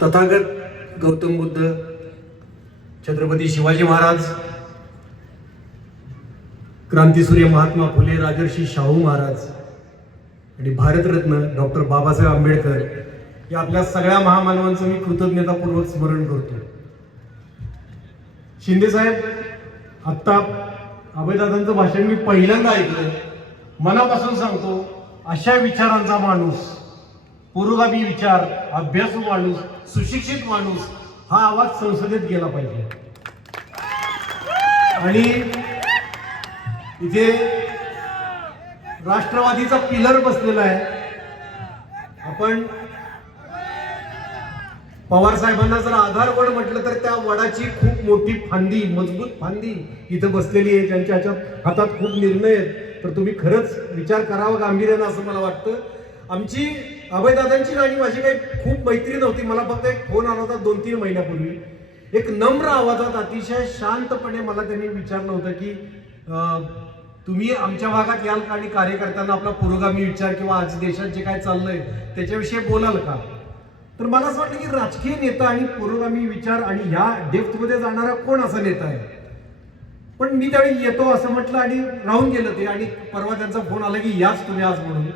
तथागत गौतम बुद्ध छत्रपती शिवाजी महाराज क्रांतीसूर्य महात्मा फुले राजर्षी शाहू महाराज आणि भारतरत्न डॉक्टर बाबासाहेब आंबेडकर या आपल्या सगळ्या महामानवांचं मी कृतज्ञतापूर्वक स्मरण करतो. शिंदे साहेब आत्ता अभयदादांचं भाषण मी पहिल्यांदा ऐकलं. मनापासून सांगतो अशा विचारांचा माणूस पुरोगामी विचार अभ्यासू माणूस सुशिक्षित माणूस हा आवाज संसदेत गेला पाहिजे. आणि इथे राष्ट्रवादीचा पिलर बसलेला आहे. आपण पवार साहेबांना जर आधार वड म्हटलं तर त्या वडाची खूप मोठी फांदी मजबूत फांदी इथं बसलेली आहे. ज्यांच्या ह्याच्यात हातात खूप निर्णय आहेत. तर तुम्ही खरंच विचार करावा गांभीर्यानं असं मला वाटतं. आमची अभयदादांची आणि माझी काही खूप मैत्री नव्हती. मला फक्त एक फोन आला होता दोन तीन महिन्यापूर्वी. एक नम्र आवाजात अतिशय शांतपणे मला त्यांनी विचारलं होतं की तुम्ही आमच्या भागात याल का आणि कार्यकर्त्यांना आपला पुरोगामी विचार किंवा आज देशात जे काय चाललंय त्याच्याविषयी बोलाल का? तर मला असं वाटलं की राजकीय नेता आणि पुरोगामी विचार आणि ह्या डेप्थमध्ये जाणारा कोण असा नेता आहे? पण मी त्यावेळी येतो असं म्हटलं आणि राहून गेलं ते आणि परवा त्यांचा फोन आला की याच तुम्ही आज म्हणून.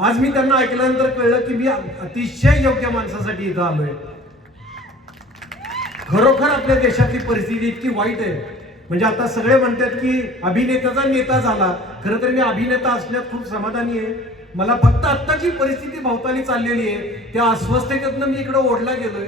आज मी त्यांना ऐकल्यानंतर कळलं की मी अतिशय योग्य माणसासाठी इथं आलोय. खरोखर आपल्या देशातली परिस्थिती इतकी वाईट आहे. म्हणजे आता सगळे म्हणतात की अभिनेत्याचा नेता झाला. खरं तर मी अभिनेता असण्यात खूप समाधानी आहे. मला फक्त आत्ताची परिस्थिती भोवताली चाललेली आहे. त्या अस्वस्थतेतनं मी इकडे ओढला गेलोय.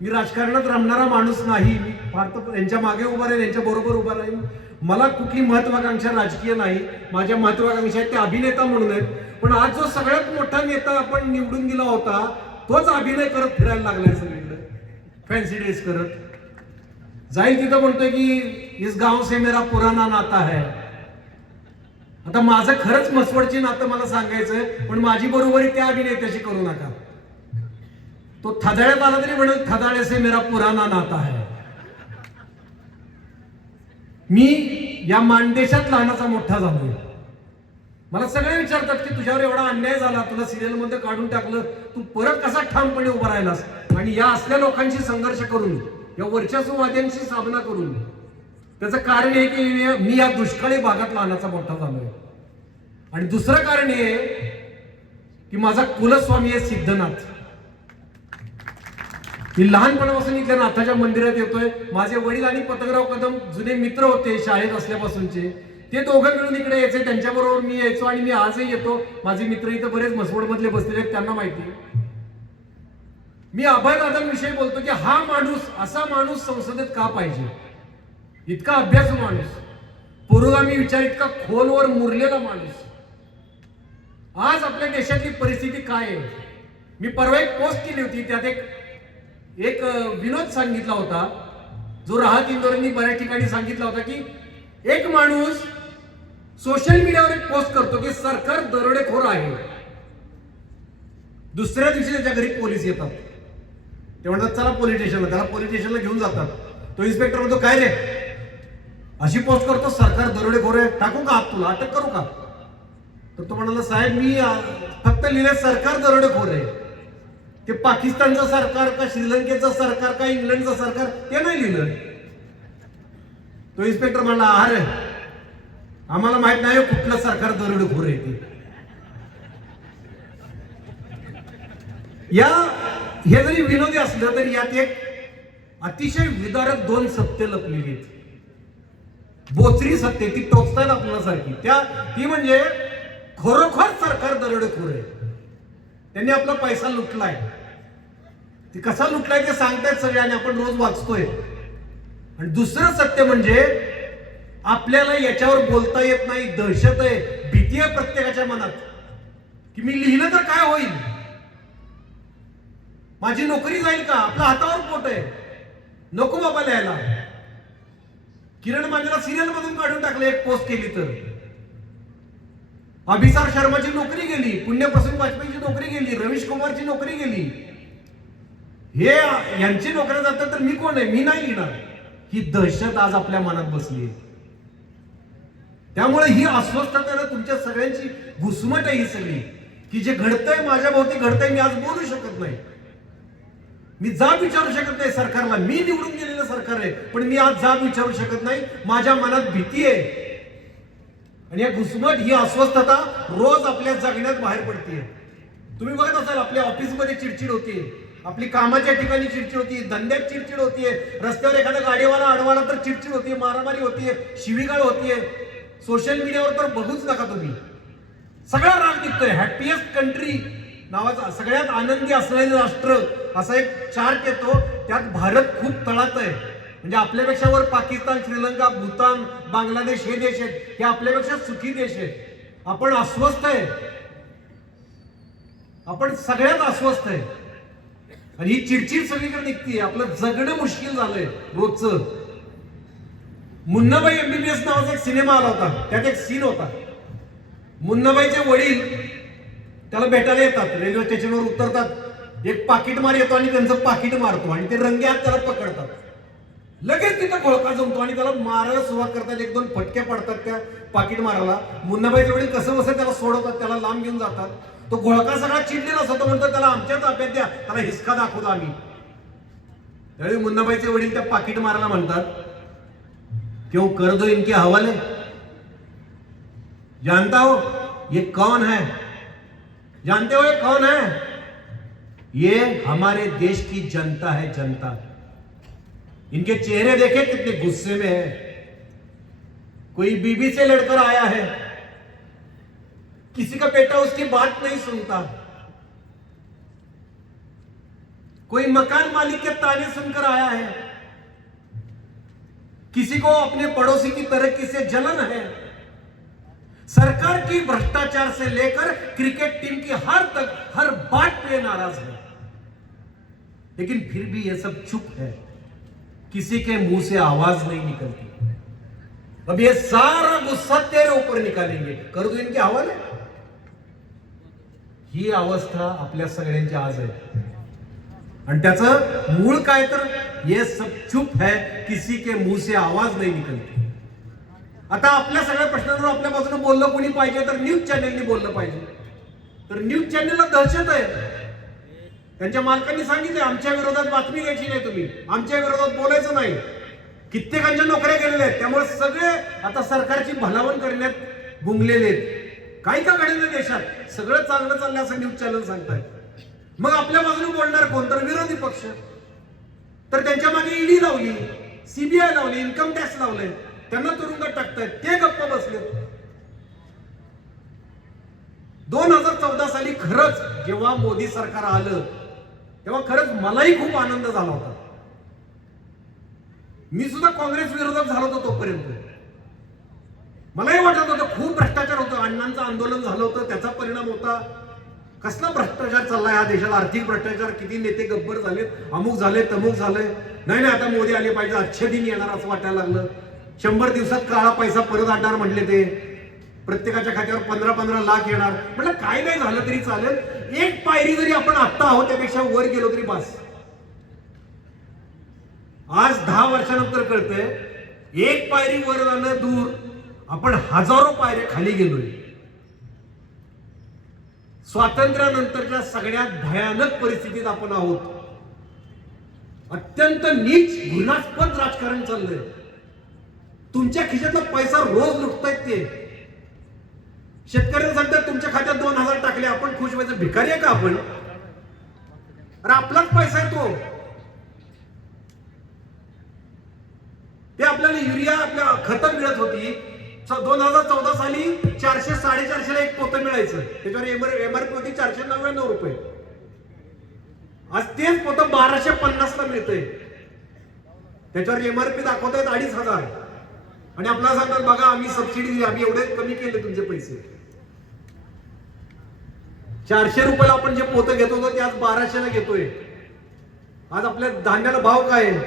मी राजकारणात रमणारा माणूस नाही. मी फार तर यांच्या मागे उभा राहील यांच्या बरोबर उभा राहील मला कुठली महत्वाकांक्षा राजकीय नाही. माझ्या महत्वाकांक्षा आहेत त्या अभिनेता म्हणून आहेत. पण आज जो सगळ्यात मोठा नेता आपण निवडून दिला होता तोच अभिनय करत फिरायला लागलाय सगळीकडे. फॅन्सी ड्रेस करत. जाईल तिथं म्हणतोय की इस गाव से मेरा पुराना नाता है. आता माझं खरंच मसवडची नातं मला सांगायचंय पण माझी बरोबरी त्या अभिनेत्याशी करू नका. तो थदाळे मला तरी म्हणेल थदाळे से मेरा पुराना नाता है. मी या मानदेशात लहानाचा मोठा झालोय. मला सगळे विचारतात की तुझ्यावर एवढा अन्याय झाला तुला सिरियलमध्ये काढून टाकलं तू परत कसा ठामपणे उभा राहिलास? आणि या असल्या लोकांशी संघर्ष करून या वर्चस्ववाद्यांशी सामना करून त्याचं कारण हे की मी या दुष्काळी भागात लहानाचा मोठा झालोय. आणि दुसरं कारण हे की माझा कुलस्वामी आहे सिद्धनाथ. मी लहानपणापासून इथल्या नाथाच्या मंदिरात येतोय. माझे वडील आणि पतंगराव कदम जुने मित्र होते शाळेत असल्यापासूनचे. ते दोघं मिळून इकडे यायचे. त्यांच्याबरोबर मी यायचो आणि मी आजही येतो. माझे मित्र इथं बरेच मसवडमधले बसलेले आहेत त्यांना माहिती मी अभयदादांविषयी बोलतो की हा माणूस असा माणूस संसदेत का पाहिजे? इतका अभ्यास माणूस. पुरोगामी विचार इतका खोलवर मुरलेला माणूस. आज आपल्या देशातली परिस्थिती काय आहे? मी परवा एक पोस्ट केली होती. त्यात एक एक विनोद सांगितला होता. जो राहत इंदोरेंनी बऱ्याच ठिकाणी सांगितला होता की एक माणूस सोशल मीडियावर एक पोस्ट करतो की सरकार दरोडेखोर आहे. दुसऱ्या दिवशी त्याच्या घरी पोलीस येतात. ते म्हणतात चला पोलीस स्टेशनला त्याला पोलीस स्टेशनला घेऊन जातात. तो इन्स्पेक्टर म्हणतो काय रे? अशी पोस्ट करतो सरकार दरोडेखोर आहे. टाकू का आत तुला? अटक करू का? तर तो म्हणाला साहेब मी फक्त लिहिले सरकार दरोडेखोर आहे. ते पाकिस्तानचं सरकार का श्रीलंकेचं सरकार का इंग्लंडचं सरकार ते नाही लिहिलं. तो इन्स्पेक्टर म्हणला अरे आम्हाला माहीत नाही हो कुठलं सरकार दरोडेखोर आहे ते. या हे जरी विनोदी असलं तरी यात एक अतिशय विदारक दोन सत्य लपलेली आहेत. बोचरी सत्य ती टोचतात आपल्यासारखी. त्या ती म्हणजे खरोखर सरकार दरोडेखोर आहे. त्यांनी आपला पैसा लुटलाय. ते कसा लुटलाय ते सांगतायत सगळे आणि आपण रोज वाचतोय. आणि दुसरं सत्य म्हणजे आपल्याला याच्यावर बोलता येत नाही दहशत आहे भीती आहे प्रत्येकाच्या मनात. की मी लिहिलं तर काय होईल? माझी नोकरी जाईल का? आपल्या हातावर पोट आहे. नको बाबा लिहायला. किरण मांजरा सिरियल मधून काढून टाकलं एक पोस्ट केली तर. अभिसार शर्माची नोकरी गेली पुण्यप्रसून वाजपेयीची नोकरी गेली रवीश कुमारची नोकरी गेली. हे यांची नोकऱ्या जातात तर मी कोण आहे? मी नाही लिहिणार. ही दहशत आज आपल्या मनात बसली आहे. त्यामुळे ही अस्वस्थता ना तुमच्या सगळ्यांची घुसमट आहे ही सगळी. की जे घडतंय माझ्या भोवती घडतंय मी आज बोलू शकत नाही. मी जाब विचारू शकत नाही सरकारला. मी निवडून गेलेलं सरकार आहे पण मी आज जाब विचारू शकत नाही. माझ्या मनात भीती आहे. आणि या घुसमट ही अस्वस्थता रोज आपल्या जगण्यात बाहेर पडतीये. तुम्ही बघत असाल आपल्या ऑफिसमध्ये चिडचिड होतीये. आपली कामाच्या ठिकाणी चिडचिड होती धंद्यात चिडचिड होतीये रस्त्यावर एखादा गाडीवाला अडवाला तर चिडचिड होतीये मारामारी होतीये शिवीगाळ होतीये सोशल मीडियावर तर बघूच नका तुम्ही. सगळा राग निघतोय. हॅपीएस्ट कंट्री नावाचा सगळ्यात आनंदी असलेलं राष्ट्र असा एक चार्ट येतो. त्यात भारत खूप तळात आहे. म्हणजे आपल्यापेक्षा वर पाकिस्तान श्रीलंका भूतान बांगलादेश हे देश आहेत. हे आपल्यापेक्षा सुखी देश आहेत. आपण अस्वस्थ आहे. आपण सगळ्यात अस्वस्थ आहे. आणि ही चिडचिड सगळीकडे निघते. आपलं जगणं मुश्किल झालंय रोजचं. मुन्नाबाई एमबीबीएस नावाचा एक सिनेमा आला होता. त्यात एक सीन होता. मुन्नाबाईचे वडील त्याला भेटायला येतात. रेल्वे स्टेशनवर उतरतात. एक पाकिट मार येतो आणि त्यांचं पाकिट मारतो आणि ते रंगे हात त्याला पकडतात. लगेच तिथं घोळका जमतो आणि त्याला मारायला सुरुवात करतात. एक दोन फटक्या पडतात त्या पाकिट मारायला. मुन्नाबाईचे वडील कसं बसं त्याला सोडवतात त्याला लांब घेऊन जातात. तो घोळका सगळा चिडलेला असतो तो म्हणतो त्याला आमच्या ताब्यात द्या त्याला हिसका दाखवतो आम्ही. त्यावेळी मुन्नाबाईचे वडील त्या पाकिट मारायला म्हणतात क्यों कर दो इनके हवाले. जानता हो ये कौन है? जानते हो ये कौन है? ये हमारे देश की जनता है जनता। इनके चेहरे देखे कितने गुस्से में है। कोई बीबी से लड़कर आया है। किसी का बेटा उसकी बात नहीं सुनता। कोई मकान मालिक के ताने सुनकर आया है। किसी को अपने पड़ोसी की तरक्की से जलन है। सरकार की भ्रष्टाचार से लेकर क्रिकेट टीम की हार तक हर बात पे नाराज़ है। लेकिन फिर भी यह सब चुप है। किसी के मुंह से आवाज नहीं निकलती। अब ये सारा गुस्सा तेरे ऊपर निकालेंगे। कर दो इनके हवाले। ही अवस्था आपल्या सगळ्यांची आज आहे। आणि त्याचं मूळ काय तर ये सब चुप है किसी के मुंह से आवाज नाही निकलती। आता आपल्या सगळ्या प्रश्नांवर आपल्या बाजूने बोललं कोणी पाहिजे तर न्यूज चॅनेलनी बोललं पाहिजे। तर न्यूज चॅनेलला दहशत आहे। त्यांच्या मालकांनी सांगितले आमच्या विरोधात बातमी घ्यायची नाही तुम्ही. आमच्या विरोधात बोलायचं नाही. कित्येकांच्या नोकऱ्या गेलेल्या आहेत. त्यामुळे सगळे आता सरकारची भलावण करण्यात गुंगलेले आहेत. काही का घडलं देशात? सगळं चांगलं चाललं असं न्यूज चॅनल सांगतायत. मग आपल्या बाजूने बोलणार कोण? तर विरोधी पक्ष. तर त्यांच्या मागे ईडी लावली सीबीआय लावली इन्कम टॅक्स लावले त्यांना तुरुंगात टाकतायत. ते गप्प बसले दोन हजार चौदा साली खरंच जेव्हा मोदी सरकार आलं तेव्हा खरंच मलाही खूप आनंद झाला होता. मी सुद्धा काँग्रेस विरोधात झालो होतो तोपर्यंत. मलाही वाटत होतं खूप भ्रष्टाचार होतो अण्णांचं आंदोलन झालं होतं त्याचा परिणाम होता. कसला भ्रष्टाचार चाललाय या देशाला? आर्थिक भ्रष्टाचार किती नेते गब्बर झाले अमुक झाले तमुक झाले. नाही नाही आता मोदी आले पाहिजे अच्छे दिन येणार असं वाटायला लागलं. शंभर दिवसात काळा पैसा परत आणणार म्हटले ते. प्रत्येकाच्या खात्यावर पंधरा पंधरा लाख येणार. म्हटलं काय नाही झालं तरी चालेल. एक पायरी जरी आपण आत्ता आहोत त्यापेक्षा वर गेलो तरी बस. आज दहा वर्षानंतर कळतंय एक पायरी वर जाणं दूर. आपण हजारो पायऱ्या खाली गेलोय. स्वातंत्र्यानंतरच्या सगळ्यात भयानक परिस्थितीत आपण आहोत. अत्यंत नीच घृणास्पद राजकारण चाललंय. तुमच्या खिशातला पैसा रोज लुटतायत ते. शेतकऱ्यांना सांगतात तुमच्या खात्यात दोन हजार टाकले आपण खुश व्हायचं. भिकारी आहे का आपण? अरे आपलाच पैसा आहे तो. ते आपल्याला युरिया आपल्या खतं मिळत होती. दोन हजार चौदा साली चारशे साडेचारशेला एक पोतं मिळायचं. त्याच्यावर एमआरपी होती चारशे नव्याण्णव रुपये. आज तेच पोतं बाराशे पन्नासला मिळतंय. त्याच्यावर एमआरपी दाखवतायत अडीच हजार. आणि आपल्याला सांगतात बघा आम्ही सबसिडी दिली आम्ही एवढे कमी केले तुमचे पैसे. चारशे रुपयाला आपण जे पोतं घेत होतो ते आज बाराशेला घेतोय. आज आपल्या धान्याला भाव काय आहे?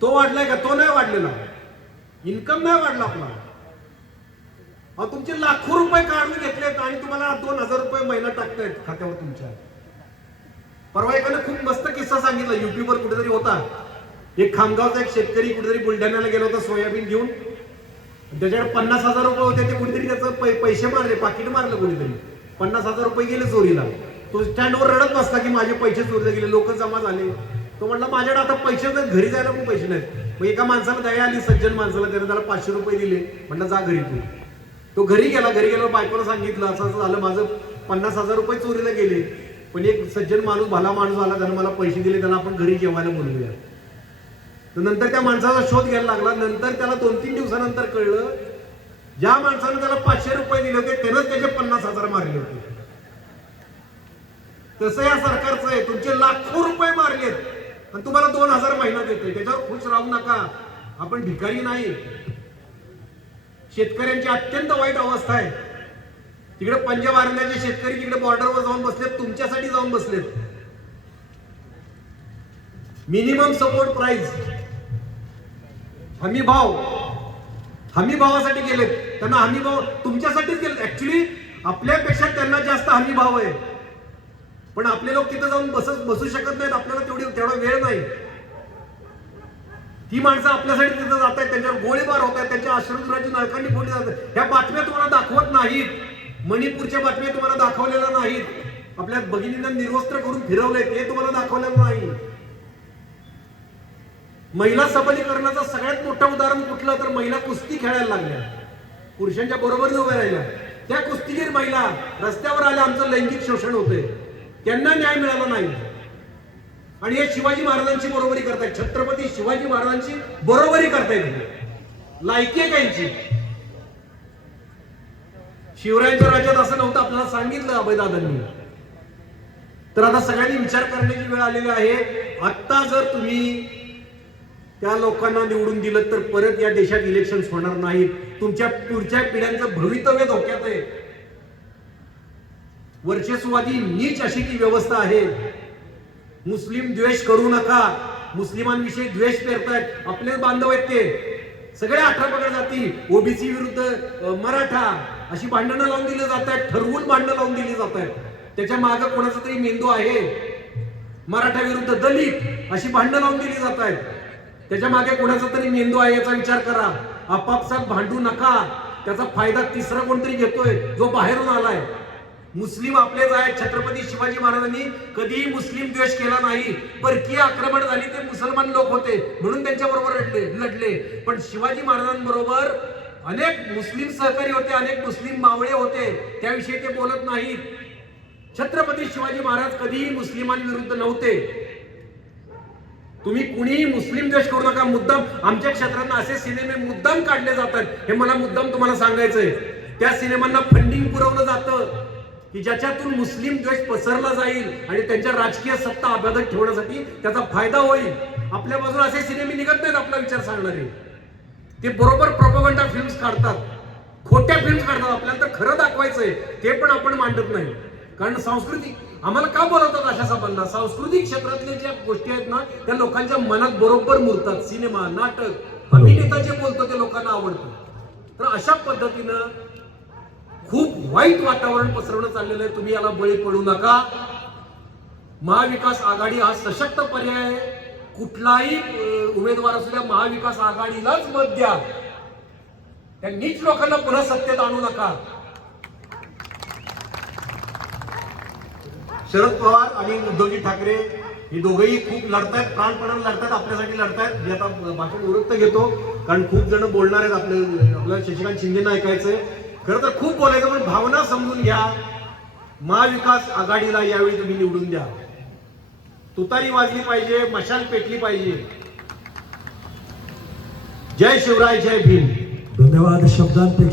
तो वाढलाय का? तो नाही वाढलेला. इन्कम नाही वाढला आपला अहो तुमचे लाखो रुपये काढून घेतलेत आणि तुम्हाला दोन हजार रुपये महिना टाकतायत खात्यावर तुमच्या. परवा एकाने खूप मस्त किस्सा सांगितला. युट्यूबवर कुठेतरी होता. एक खामगावचा एक शेतकरी कुठेतरी बुलढाण्याला गेला होता सोयाबीन घेऊन. त्याच्याकडे पन्नास हजार रुपये होते ते कुठेतरी त्याचं पै- पैसे मारले पाकिट मारलं कुणीतरी पन्नास हजार रुपये गेले चोरीला. तो स्टँडवर रडत बसला की माझे पैसे चोरीला गेले लोक जमा झाले. तो म्हटला माझ्याकडे आता पैसे नाहीत घरी जायला पण पैसे नाहीत. मग एका माणसाला दया आली सज्जन माणसाला त्याने त्याला पाचशे रुपये दिले. म्हटलं जा घरी तू. तो घरी गेला घरी गेला बायकोला सांगितलं असं असं झालं माझं पन्नास हजार रुपये चोरीला गेले. पण एक सज्जन माणूस भला माणूस आला त्यानं मला पैसे दिले त्याला आपण घरी जेवायला बोलवूया. तर नंतर त्या माणसाचा शोध घ्यायला लागला. नंतर त्याला दोन तीन दिवसानंतर कळलं ज्या माणसानं त्याला पाचशे रुपये दिले होते त्यानंच त्याचे पन्नास हजार मारले होते. तसं या सरकारचं आहे. तुमचे लाखो रुपये मारलेत आणि तुम्हाला दोन हजार महिना देते त्याच्यावर खुश राहू नका. आपण भिकारी नाही. शेतकऱ्यांची अत्यंत वाईट अवस्था आहे. तिकडे पंजाब हरियाणाचे शेतकरी तिकडे बॉर्डरवर जाऊन बसलेत. तुमच्यासाठी जाऊन बसलेत. मिनिमम सपोर्ट प्राइस हमी भाव. हमी भावासाठी गेलेत. त्यांना हमी भाव तुमच्यासाठीच गेले ऍक्च्युली आपल्यापेक्षा त्यांना जास्त हमी भाव आहे. पण आपले लोक तिथं जाऊन बस बसू शकत नाहीत. आपल्याला तेवढी तेवढा वेळ नाही. ती माणसं आपल्यासाठी तिथं जात आहेत. त्यांच्यावर गोळीबार होत आहेत. त्यांच्या अश्रुराची नळकांनी फोडली जात ह्या बातम्या तुम्हाला दाखवत नाहीत. मणिपूरच्या बातम्या तुम्हाला दाखवलेल्या नाहीत. आपल्या भगिनींना निर्वस्त्र करून फिरवले ते तुम्हाला दाखवलेलं नाही. महिला सबलीकरणाचं सगळ्यात मोठं उदाहरण कुठलं? तर महिला कुस्ती खेळायला लागल्या. पुरुषांच्या बरोबरीने उभ्या राहिल्या. त्या कुस्तीगीर महिला रस्त्यावर आल्या आमचं लैंगिक शोषण होतंय. त्यांना न्याय मिळाला नाही. आणि हे शिवाजी महाराजांची बरोबरी करतायत. छत्रपती शिवाजी महाराजांची बरोबरी करतायत. लायकी आहे का यांची? शिवरायांच्या राज्यात असं नव्हतं. आपल्याला सांगितलं अभयदादांनी. तर आता सगळ्यांनी विचार करण्याची वेळ आलेली आहे. आत्ता जर तुम्ही त्या लोकांना निवडून दिलं तर परत या देशात इलेक्शन होणार नाहीत. तुमच्या पुढच्या पिढ्यांचं भवितव्य धोक्यात आहे. वर्चस्ववादी नीच अशी ती व्यवस्था आहे. मुस्लिम द्वेष करू नका. मुस्लिमांविषयी द्वेष पेरतायत. आपले बांधव आहेत ते. सगळे अठरा पकड जातील ओबीसी विरुद्ध मराठा अशी भांडणं लावून दिली जात आहेत ठरवून भांडणं लावून दिली जात आहेत त्याच्यामागे कोणाचा तरी मेंदू आहे? मराठा विरुद्ध दलित अशी भांडणं लावून दिली जात आहेत त्याच्यामागे कोणाचा तरी मेंदू आहे याचा विचार करा. आपापसात भांडू नका. त्याचा फायदा तिसरा कोणतरी घेतोय जो बाहेरून आलाय. मुस्लिम आपलेच आहेत छत्रपती शिवाजी महाराजांनी कधीही मुस्लिम द्वेष केला नाही. परकीय आक्रमण झाली ते मुसलमान लोक होते म्हणून त्यांच्या बरोबर लढले लढले. पण शिवाजी महाराजांबरोबर अनेक मुस्लिम सहकारी होते अनेक मुस्लिम मावळे होते. त्याविषयी ते बोलत नाहीत. छत्रपती शिवाजी महाराज कधीही मुस्लिमांविरुद्ध नव्हते. तुम्ही कुणीही मुस्लिम द्वेष करू नका मुद्दाम आमच्या क्षेत्रात असे सिनेमे मुद्दाम काढले जातात. हे मला मुद्दाम तुम्हाला सांगायचंय. त्या सिनेमांना फंडिंग पुरवलं जातं की ज्याच्यातून मुस्लिम द्वेष पसरला जाईल आणि त्यांच्या राजकीय सत्ता अबाधत ठेवण्यासाठी त्याचा फायदा होईल. आपल्या बाजूला असे सिनेमे निघत नाहीत आपला विचार सांगणारे. ते बरोबर प्रोपोगंडा फिल्म्स काढतात. खोट्या फिल्म्स काढतात. आपल्याला तर खरं दाखवायचंय. ते पण आपण मांडत नाही. कारण सांस्कृतिक आम्हाला का बोलवतात अशा संबंधात? सांस्कृतिक क्षेत्रातल्या ज्या गोष्टी आहेत ना त्या लोकांच्या मनात बरोबर मुरतात सिनेमा नाटक अभिनेता जे बोलतो ते लोकांना आवडतं. तर अशा पद्धतीनं खूप वाईट वातावरण पसरवणं चाललेलं आहे. तुम्ही याला बळी पडू नका. महाविकास आघाडी हा सशक्त पर्याय आहे. कुठलाही उमेदवार असू द्या महाविकास आघाडीलाच मत द्या. त्या नीच लोकांना पुन्हा सत्तेत आणू नका. शरद पवार आणि उद्धवजी ठाकरे हे दोघंही खूप लढतायत प्राणपणाने लढतात आपल्यासाठी लढतायत. मी आता भाषण उरक्त घेतो कारण खूप जण बोलणार आहेत आपले आपल्याला शशिकांत शिंदेना ऐकायचंय. खरं तर खूप बोलायचं पण भावना समजून घ्या. महाविकास आघाडीला यावेळी तुम्ही निवडून द्या. तुतारी वाजली पाहिजे मशाल पेटली पाहिजे. जय शिवराय जय भीम. धन्यवाद शब्दांपेक्षा.